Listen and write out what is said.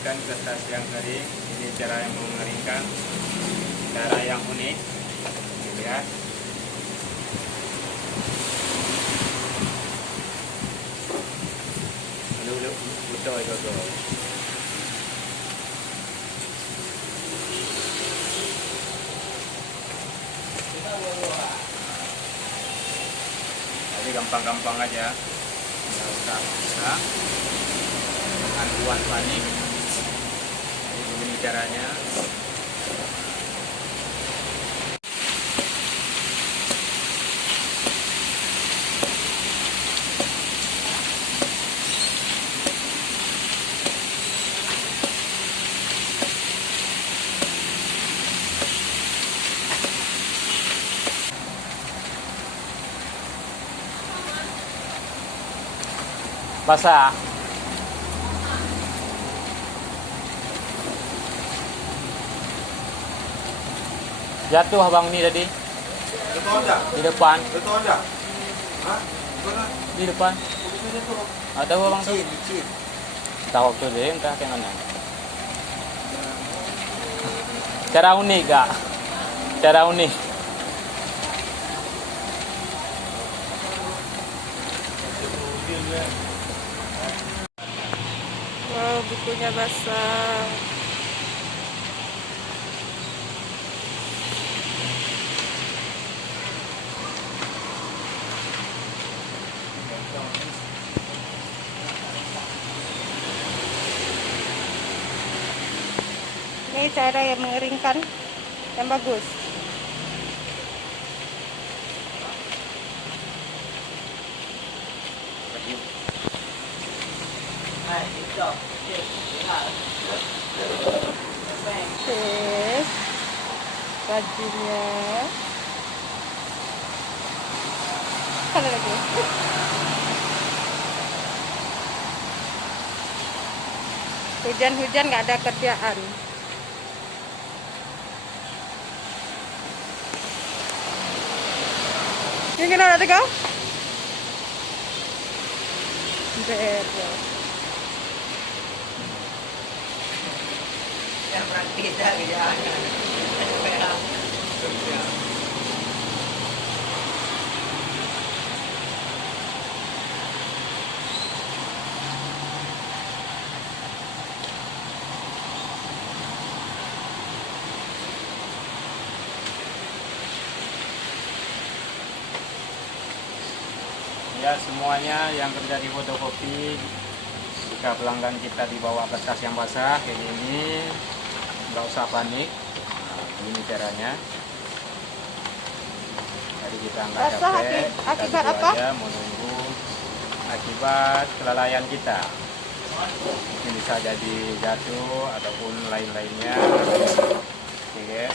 pindahkan ke tas yang kering. Ini cara yang mengeringkan, cara yang unik, gitu ya. Dulu butuh itu. Jadi gampang-gampang aja, nggak usah susah, jangan buat panik. Jadi begini caranya. Basah. Jatuh abang ini tadi. Di depan. Hah? Di depan. Ada abang tuh. Tahu waktu deh, entah kayak mana. Cara unik gak? Cara unik. Wow, bukunya basah. Ini cara yang mengeringkan yang bagus. Tes bajunya. Ada lagi. Hujan-hujan nggak ada kerjaan. Ini kenapa kau? Beres. Yang praktis ya. Ya, semuanya yang kerja di fotokopi, jika pelanggan kita dibawa kertas yang basah kayak gini, nggak usah panik. Nah, ini caranya. Jadi kita nggak Basah capek, akibat kita apa? aja menunggu akibat kelalaian kita. Mungkin bisa jadi jatuh ataupun lain-lainnya. Oke guys.